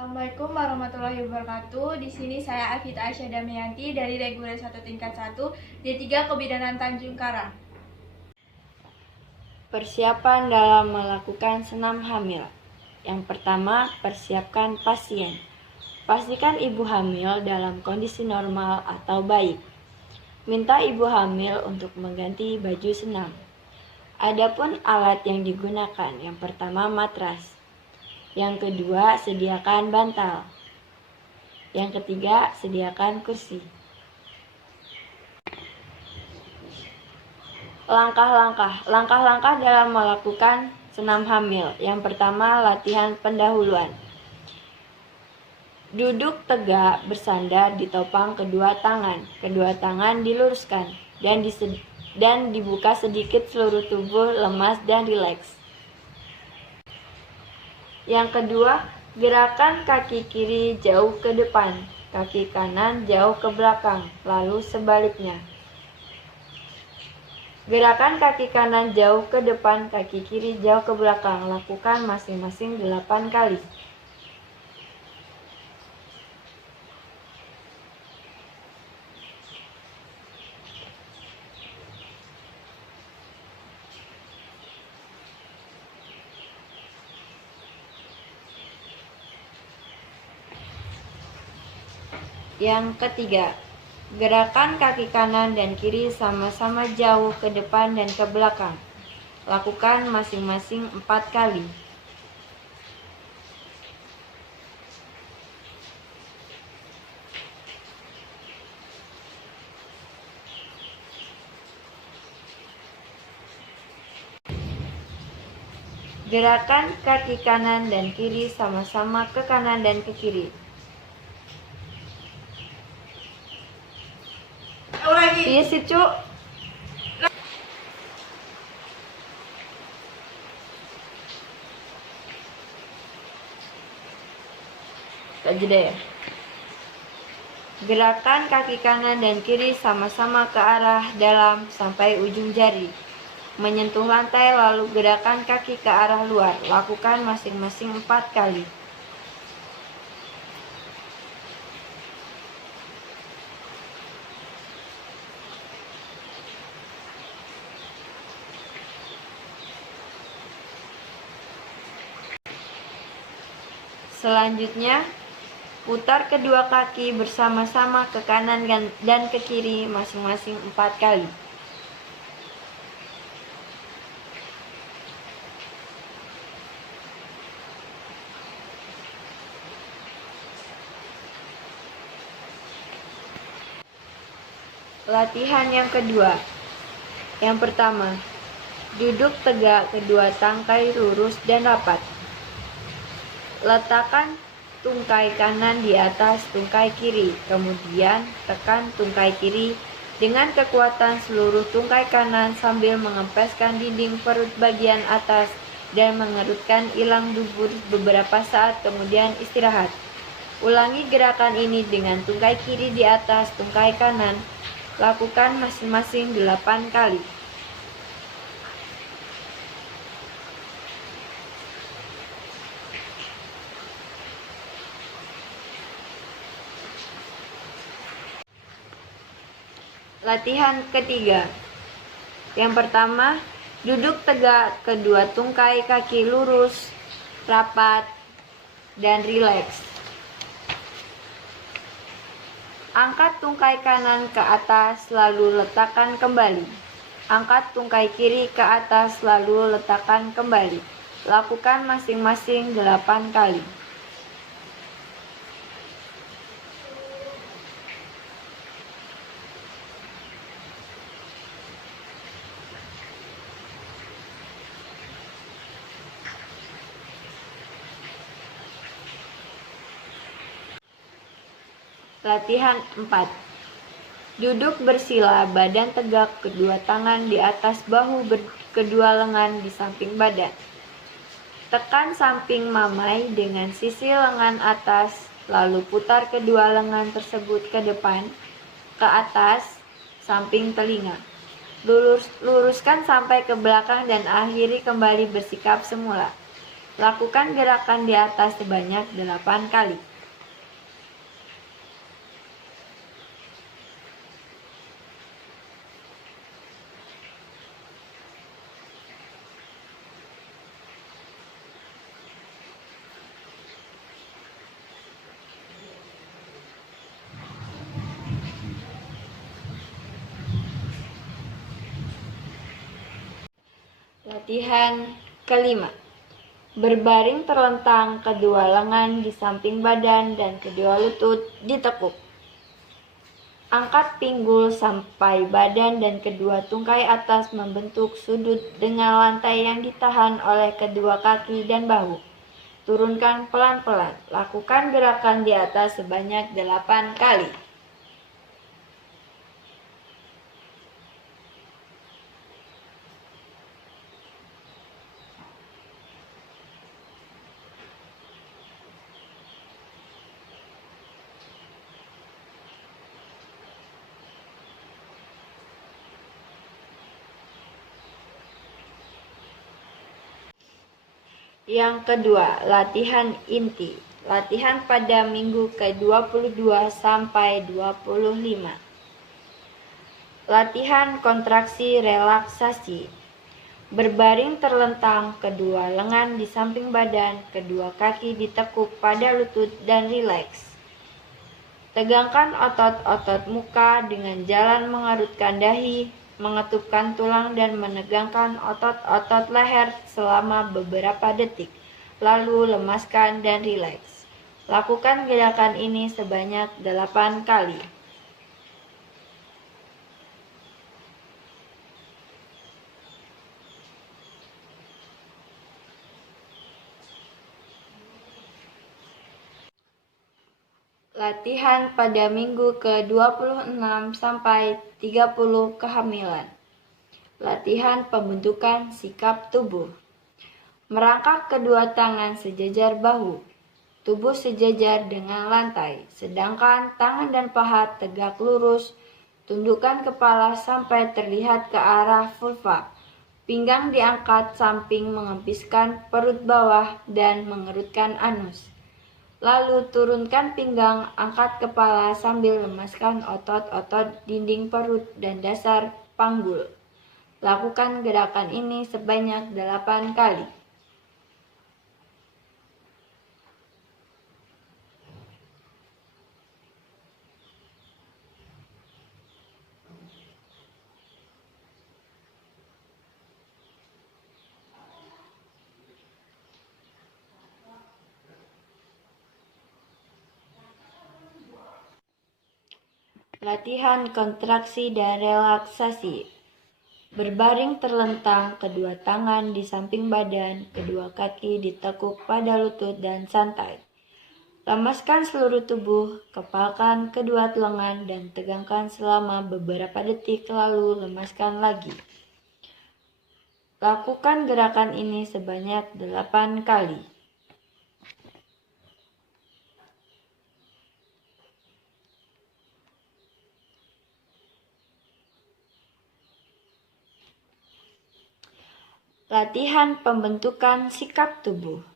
Assalamualaikum warahmatullahi wabarakatuh. Di sini saya Afita Aisyah Damianti dari Reguler 1 tingkat 1 D3 Kebidanan Tanjung Karang. Persiapan dalam melakukan senam hamil. Yang pertama, persiapkan pasien. Pastikan ibu hamil dalam kondisi normal atau baik. Minta ibu hamil untuk mengganti baju senam. Adapun alat yang digunakan, yang pertama matras. Yang kedua, sediakan bantal. Yang ketiga, sediakan kursi. Langkah-langkah dalam melakukan senam hamil. Yang pertama, latihan pendahuluan. Duduk tegak bersandar di topang kedua tangan. Kedua tangan diluruskan dan dibuka sedikit, seluruh tubuh lemas dan rileks. Yang kedua, gerakan kaki kiri jauh ke depan, kaki kanan jauh ke belakang, lalu sebaliknya. Gerakan kaki kanan jauh ke depan, kaki kiri jauh ke belakang. Lakukan masing-masing 8 kali. Yang ketiga, gerakan kaki kanan dan kiri sama-sama jauh ke depan dan ke belakang. Lakukan masing-masing 4 kali. Gerakan kaki kanan dan kiri sama-sama ke kanan dan ke kiri. Iya sih, Cuk. Tak jeda ya. Gerakan kaki kanan dan kiri sama-sama ke arah dalam sampai ujung jari. Menyentuh lantai, lalu gerakan kaki ke arah luar. Lakukan masing-masing 4 kali. Selanjutnya, putar kedua kaki bersama-sama ke kanan dan ke kiri masing-masing 4 kali. Latihan yang kedua. Yang pertama, duduk tegak, kedua tangkai lurus dan rapat. Letakkan tungkai kanan di atas tungkai kiri, kemudian tekan tungkai kiri dengan kekuatan seluruh tungkai kanan sambil mengempeskan dinding perut bagian atas dan mengerutkan ilang dubur beberapa saat, kemudian istirahat. Ulangi gerakan ini dengan tungkai kiri di atas tungkai kanan. Lakukan masing-masing 8 kali. Latihan ketiga. Yang pertama, duduk tegak, kedua tungkai kaki lurus, rapat, dan rileks. Angkat tungkai kanan ke atas, lalu letakkan kembali. Angkat tungkai kiri ke atas, lalu letakkan kembali. Lakukan masing-masing 8 kali. Latihan 4. Duduk bersila, badan tegak, kedua tangan di atas bahu, kedua lengan di samping badan. Tekan samping mamai dengan sisi lengan atas, lalu putar kedua lengan tersebut ke depan, ke atas, samping telinga. Luruskan sampai ke belakang dan akhiri kembali bersikap semula. Lakukan gerakan di atas sebanyak 8 kali. Latihan kelima. Berbaring terlentang, kedua lengan di samping badan dan kedua lutut ditekuk. Angkat pinggul sampai badan dan kedua tungkai atas membentuk sudut dengan lantai yang ditahan oleh kedua kaki dan bahu. Turunkan pelan-pelan. Lakukan gerakan di atas sebanyak 8 kali. Yang kedua, latihan inti. Latihan pada minggu ke-22 sampai 25. Latihan kontraksi relaksasi. Berbaring terlentang, kedua lengan di samping badan, kedua kaki ditekuk pada lutut dan rileks. Tegangkan otot-otot muka dengan jalan mengerutkan dahi, mengetupkan tulang dan menegangkan otot-otot leher selama beberapa detik, lalu lemaskan dan rileks. Lakukan gerakan ini sebanyak 8 kali. Latihan pada minggu ke-26 sampai 30 kehamilan. Latihan pembentukan sikap tubuh. Merangkak kedua tangan sejajar bahu, tubuh sejajar dengan lantai, sedangkan tangan dan paha tegak lurus. Tundukkan kepala sampai terlihat ke arah vulva. Pinggang diangkat samping mengempiskan perut bawah dan mengerutkan anus. Lalu turunkan pinggang, angkat kepala sambil lemaskan otot-otot dinding perut dan dasar panggul. Lakukan gerakan ini sebanyak 8 kali. Latihan kontraksi dan relaksasi. Berbaring terlentang, kedua tangan di samping badan, kedua kaki ditekuk pada lutut dan santai. Lemaskan seluruh tubuh, kepalkan kedua lengan dan tegangkan selama beberapa detik lalu lemaskan lagi. Lakukan gerakan ini sebanyak 8 kali. Latihan pembentukan sikap tubuh.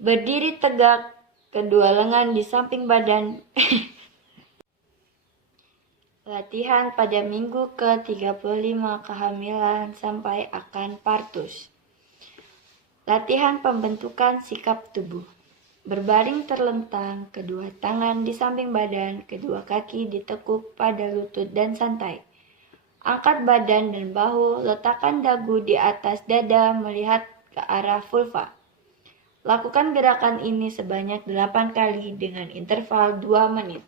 Berdiri tegak, kedua lengan di samping badan. Latihan pada minggu ke-35 kehamilan sampai akan partus. Latihan pembentukan sikap tubuh. Berbaring terlentang, kedua tangan di samping badan, kedua kaki ditekuk pada lutut dan santai. Angkat badan dan bahu, letakkan dagu di atas dada melihat ke arah vulva. Lakukan gerakan ini sebanyak 8 kali dengan interval 2 menit.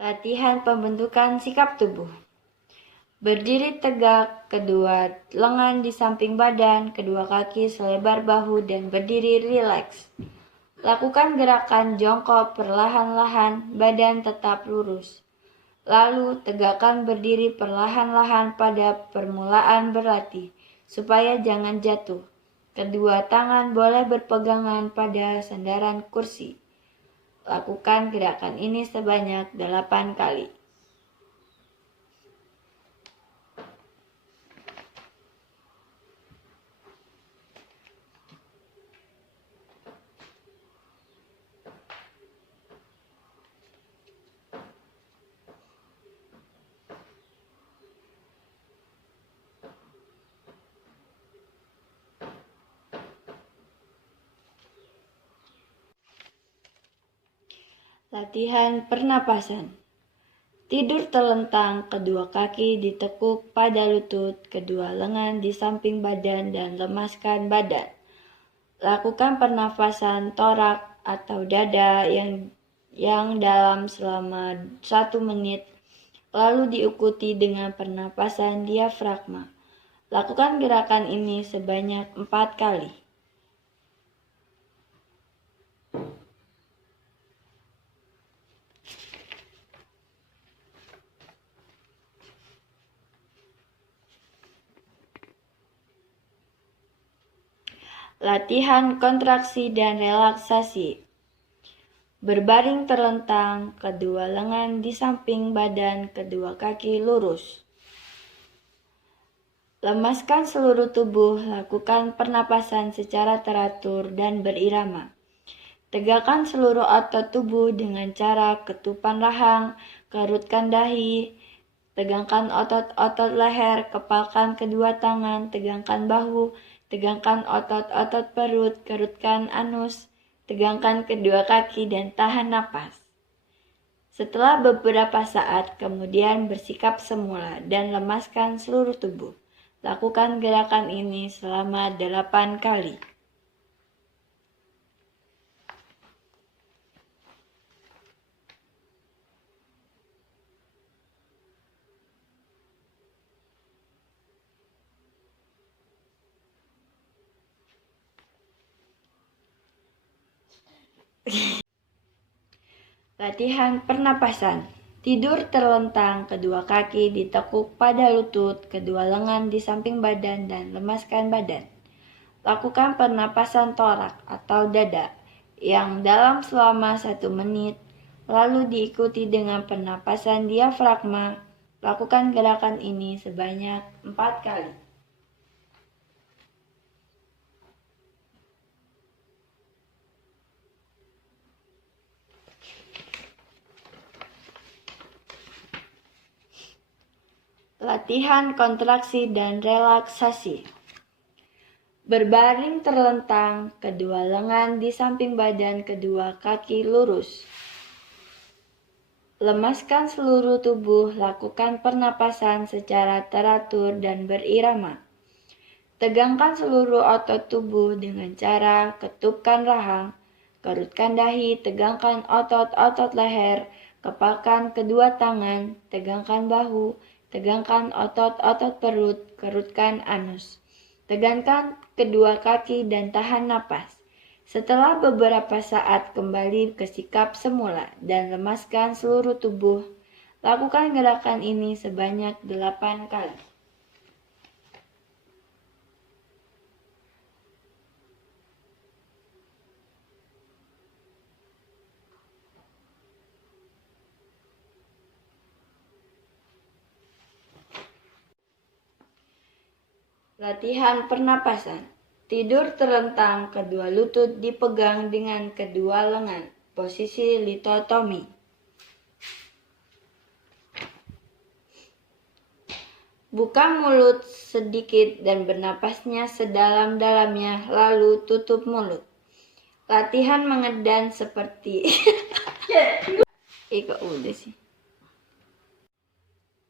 Latihan pembentukan sikap tubuh. Berdiri tegak, kedua lengan di samping badan, kedua kaki selebar bahu dan berdiri rileks. Lakukan gerakan jongkok perlahan-lahan, badan tetap lurus. Lalu tegakkan berdiri perlahan-lahan pada permulaan berlatih, supaya jangan jatuh. Kedua tangan boleh berpegangan pada sandaran kursi. Lakukan gerakan ini sebanyak 8 kali. Latihan pernapasan. Tidur terlentang, kedua kaki ditekuk pada lutut, kedua lengan di samping badan dan lemaskan badan. Lakukan pernafasan torak atau dada yang dalam selama 1 menit, lalu diikuti dengan pernapasan diafragma. Lakukan gerakan ini sebanyak 4 kali. Latihan kontraksi dan relaksasi. Berbaring terlentang, kedua lengan di samping badan, kedua kaki lurus. Lemaskan seluruh tubuh, lakukan pernapasan secara teratur dan berirama. Tegakkan seluruh otot tubuh dengan cara ketupan rahang, kerutkan dahi, tegangkan otot-otot leher, kepalkan kedua tangan, tegangkan bahu, tegangkan otot-otot perut, kerutkan anus, tegangkan kedua kaki dan tahan napas. Setelah beberapa saat, kemudian bersikap semula dan lemaskan seluruh tubuh. Lakukan gerakan ini selama 8 kali. Latihan pernapasan. Tidur terlentang, kedua kaki ditekuk pada lutut, kedua lengan di samping badan dan lemaskan badan. Lakukan pernapasan torak atau dada yang dalam selama 1 menit, lalu diikuti dengan pernapasan diafragma. Lakukan gerakan ini sebanyak 4 kali. Latihan kontraksi dan relaksasi. Berbaring terlentang, kedua lengan di samping badan, kedua kaki lurus. Lemaskan seluruh tubuh, lakukan pernapasan secara teratur dan berirama. Tegangkan seluruh otot tubuh dengan cara ketupkan rahang, kerutkan dahi, tegangkan otot-otot leher, kepalkan kedua tangan, tegangkan bahu, tegangkan otot-otot perut, kerutkan anus. Tegangkan kedua kaki dan tahan napas. Setelah beberapa saat kembali ke sikap semula dan lemaskan seluruh tubuh. Lakukan gerakan ini sebanyak 8 kali. Latihan pernapasan. Tidur terlentang, kedua lutut dipegang dengan kedua lengan. Posisi litotomi. Buka mulut sedikit dan bernapasnya sedalam-dalamnya, lalu tutup mulut. Latihan mengedan seperti kok udah sih.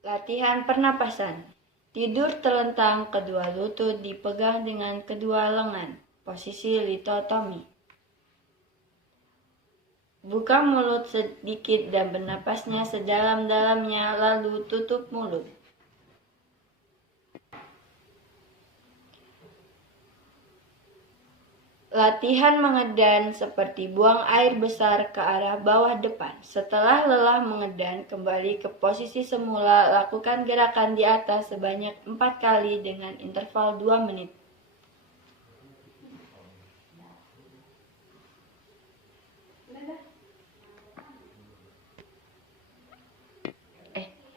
Latihan pernapasan. Tidur terlentang, kedua lutut dipegang dengan kedua lengan. Posisi litotomi. Buka mulut sedikit dan bernapasnya sedalam-dalamnya, lalu tutup mulut. Latihan mengedan seperti buang air besar ke arah bawah depan. Setelah lelah mengedan, kembali ke posisi semula. Lakukan gerakan di atas sebanyak 4 kali dengan interval 2 menit.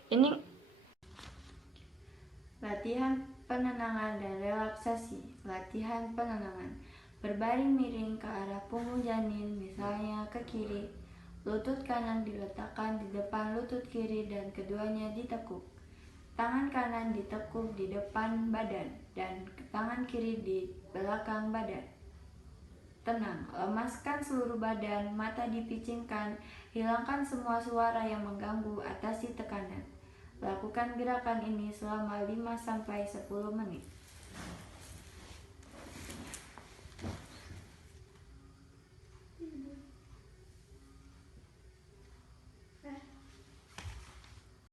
Ini latihan penenangan dan relaksasi. Latihan penenangan. Berbaring miring ke arah punggung janin, misalnya ke kiri. Lutut kanan diletakkan di depan lutut kiri dan keduanya ditekuk. Tangan kanan ditekuk di depan badan dan tangan kiri di belakang badan. Tenang, lemaskan seluruh badan, mata dipicingkan, hilangkan semua suara yang mengganggu, atasi tekanan. Lakukan gerakan ini selama 5-10 menit.